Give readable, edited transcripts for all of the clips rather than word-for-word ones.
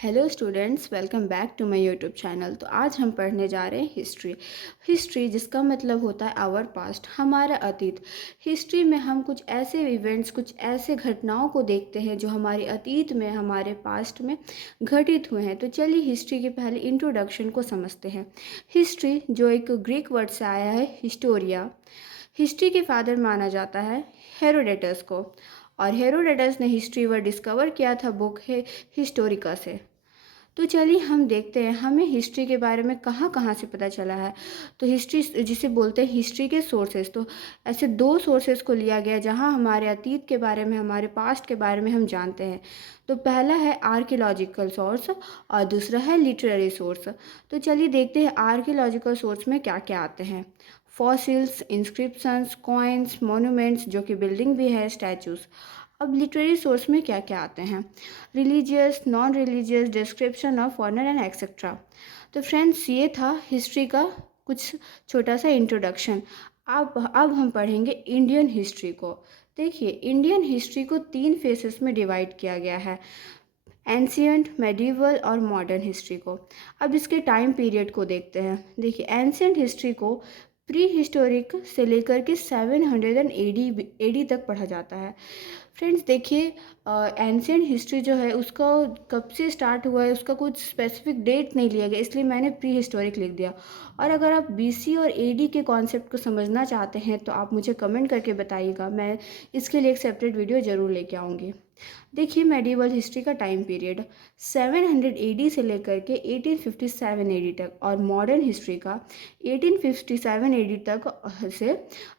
Hello students, welcome back to my YouTube channel. तो आज हम पढ़ने जा रहे हैं हिस्ट्री जिसका मतलब होता है आवर पास्ट, हमारा अतीत। हिस्ट्री में हम कुछ ऐसे इवेंट्स, कुछ ऐसे घटनाओं को देखते हैं जो हमारे अतीत में, हमारे पास्ट में घटित हुए हैं। तो चलिए हिस्ट्री के पहले इंट्रोडक्शन को समझते हैं। हिस्ट्री जो एक ग्रीक वर्ड से आया है, हिस्टोरिया। हिस्ट्री के फादर माना जाता है हेरोडेटस को, और हेरोडेटस ने हिस्ट्री वर्ड डिस्कवर किया था बुक है हिस्टोरिका से। तो चलिए हम देखते हैं हमें हिस्ट्री के बारे में कहाँ कहाँ से पता चला है। तो हिस्ट्री जिसे बोलते हैं हिस्ट्री के सोर्सेज, तो ऐसे दो सोर्सेज को लिया गया जहाँ हमारे अतीत के बारे में, हमारे पास्ट के बारे में हम जानते हैं। तो पहला है आर्कियोलॉजिकल सोर्स और दूसरा है लिटरेरी सोर्स। तो चलिए देखते हैं आर्कियोलॉजिकल सोर्स में क्या क्या आते हैं। फॉसिल्स, इंस्क्रिप्शंस, कॉइन्स, मोन्यूमेंट्स जो कि बिल्डिंग भी है, स्टैचूज। अब लिटरेरी सोर्स में क्या क्या आते हैं? Religious, non religious, description of honour and etcetera. तो फ्रेंड्स, ये था हिस्ट्री का कुछ छोटा सा इंट्रोडक्शन। अब हम पढ़ेंगे इंडियन हिस्ट्री को। देखिए, इंडियन हिस्ट्री को तीन फेसेस में डिवाइड किया गया है, एंशियंट, मेडिवल और मॉडर्न हिस्ट्री को। अब इसके टाइम पीरियड को देखते हैं। देखिए, एंशियंट हिस्ट्री को प्री हिस्टोरिक से लेकर के 700 एडी तक पढ़ा जाता है। फ्रेंड्स देखिए, एंशियंट हिस्ट्री जो है उसका कब से स्टार्ट हुआ है उसका कुछ स्पेसिफिक डेट नहीं लिया गया, इसलिए मैंने प्री हिस्टोरिक लिख दिया। और अगर आप बीसी और एडी के कॉन्सेप्ट को समझना चाहते हैं तो आप मुझे कमेंट करके बताइएगा, मैं इसके लिए एक सेपरेट वीडियो ज़रूर लेके आऊँगी। देखिए, मेडिवल हिस्ट्री का टाइम पीरियड 700 एडी से लेकर के 1857 एडी तक, और मॉडर्न हिस्ट्री का 1857 एडी तक से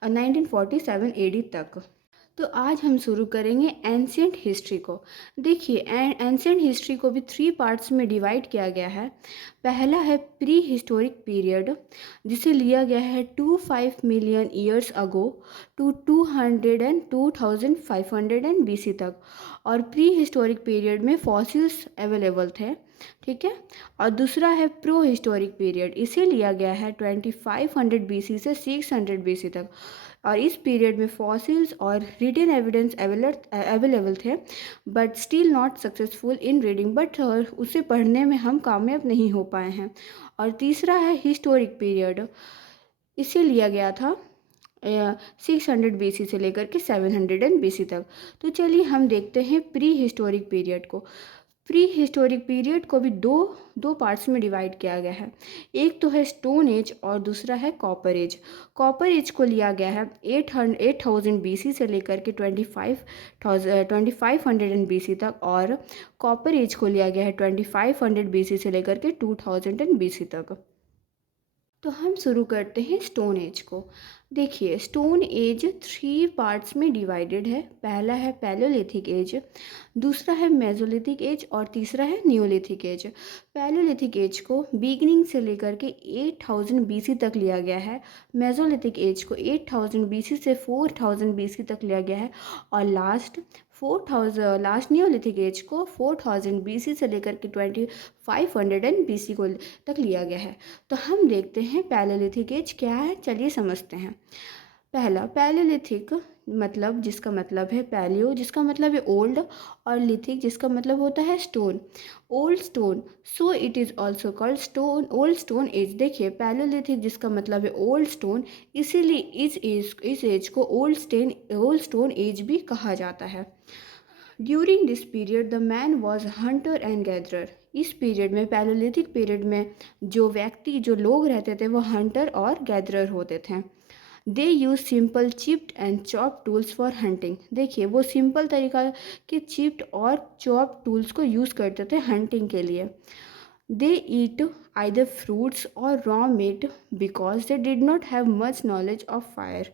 1947 एडी तक। तो आज हम शुरू करेंगे एंशियंट हिस्ट्री को। देखिए, एंशियंट हिस्ट्री को भी थ्री पार्ट्स में डिवाइड किया गया है। पहला है प्री हिस्टोरिक पीरियड, जिसे लिया गया है 25 million years ago to 2500 BC तक। और प्री हिस्टोरिक पीरियड में फॉसिल्स अवेलेबल थे, ठीक है। और दूसरा है प्रो हिस्टोरिक पीरियड, इसे लिया गया है 2500 बीसी से 600 बीसी तक। और इस पीरियड में फॉसिल्स और रिटन एविडेंस अवेलेबल थे, but still not successful in reading, but उसे पढ़ने में हम कामयाब नहीं हो पाए हैं। और तीसरा है हिस्टोरिक पीरियड, इसे लिया गया था 600 बीसी से लेकर के 700 बीसी तक। तो चलिए हम देखते हैं प्री हिस्टोरिक पीरियड को। प्री हिस्टोरिक पीरियड को भी दो दो पार्ट्स में डिवाइड किया गया है। एक तो है स्टोन एज और दूसरा है कॉपर एज। कॉपर एज को लिया गया है 8000 बीसी से लेकर के 2500 बीसी तक, और कॉपर एज को लिया गया है 2500 बीसी से लेकर के 2000 बीसी तक। तो हम शुरू करते हैं स्टोन एज को। देखिए, स्टोन एज थ्री पार्ट्स में डिवाइडेड है। पहला है पैलोलिथिक एज, दूसरा है मेसोलिथिक एज और तीसरा है न्यूलिथिक एज। पैलोलिथिक एज को बिगिनिंग से लेकर के 8000 बीसी तक लिया गया है। मेसोलिथिक एज को 8000 बीसी से 4000 बीसी तक लिया गया है। और लास्ट न्यूलिथिक एज को 4000 बीसी से लेकर के 2500 बीसी को तक लिया गया है। तो हम देखते हैं पैलेलिथिक एज क्या है, चलिए समझते हैं। पहला, पैलेलिथिक मतलब जिसका मतलब है पैलियो, जिसका मतलब है ओल्ड, और लिथिक जिसका मतलब होता है stone, old stone. So it is also called stone, old stone age. देखिए, पैलेलिथिक जिसका मतलब है ओल्ड स्टोन, इसीलिए इस एज को ओल्ड स्टोन एज भी कहा जाता है। During this period the man was Hunter and gatherer. इस पीरियड में, पैलोलिथिक पीरियड में, जो व्यक्ति, जो लोग रहते थे वो हंटर और गैदरर होते थे। They use simple chipped and chop tools for hunting. देखिए, वो सिंपल तरीका के चिप्ड और चॉप टूल्स को यूज़ करते थे हंटिंग के लिए। दे ईट आइदर फ्रूट्स और raw meat because they did not have much knowledge of fire.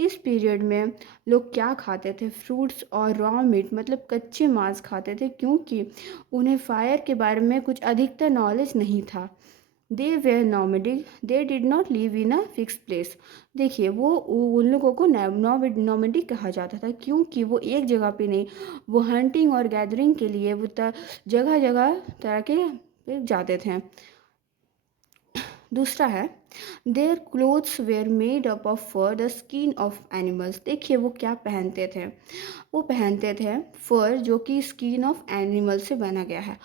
इस पीरियड में लोग क्या खाते थे? फ्रूट्स और रॉ मीट मतलब कच्चे मांस खाते थे, क्योंकि उन्हें फायर के बारे में कुछ अधिकतर नॉलेज नहीं था। They were nomadic, they did not live in a fix place. देखिए, वो उन लोगों को नॉमेडिक कहा जाता था, क्योंकि वो एक जगह पे नहीं, वो हंटिंग और गैदरिंग के लिए वो जगह जगह तरह के पे जाते थे। दूसरा है, their clothes were made up of for the skin of animals. देखिए, वो क्या पहनते थे? वो पहनते थे फर जो कि स्किन ऑफ एनिमल से बना गया है।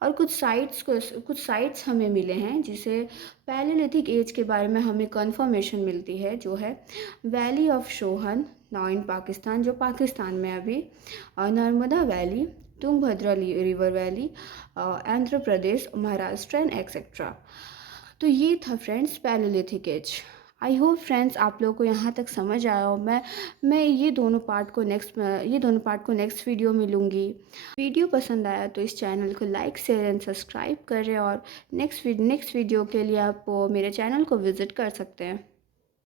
और कुछ साइट्स हमें मिले हैं जिसे पैलेलिथिक एज के बारे में हमें कंफर्मेशन मिलती है, जो है valley of Sohan now in Pakistan, जो पाकिस्तान में अभी, Narmada valley, Tungabhadra river valley, Andhra Pradesh, Maharashtra and etcetera. तो ये था friends palaeolithic age. I hope friends आप लोगों को यहाँ तक समझ आया हो। मैं ये दोनों पार्ट को नेक्स्ट वीडियो में लूँगी। वीडियो पसंद आया तो इस चैनल को लाइक शेयर एंड सब्सक्राइब करें, और नेक्स्ट वीडियो के लिए आप मेरे चैनल को विज़िट कर सकते हैं।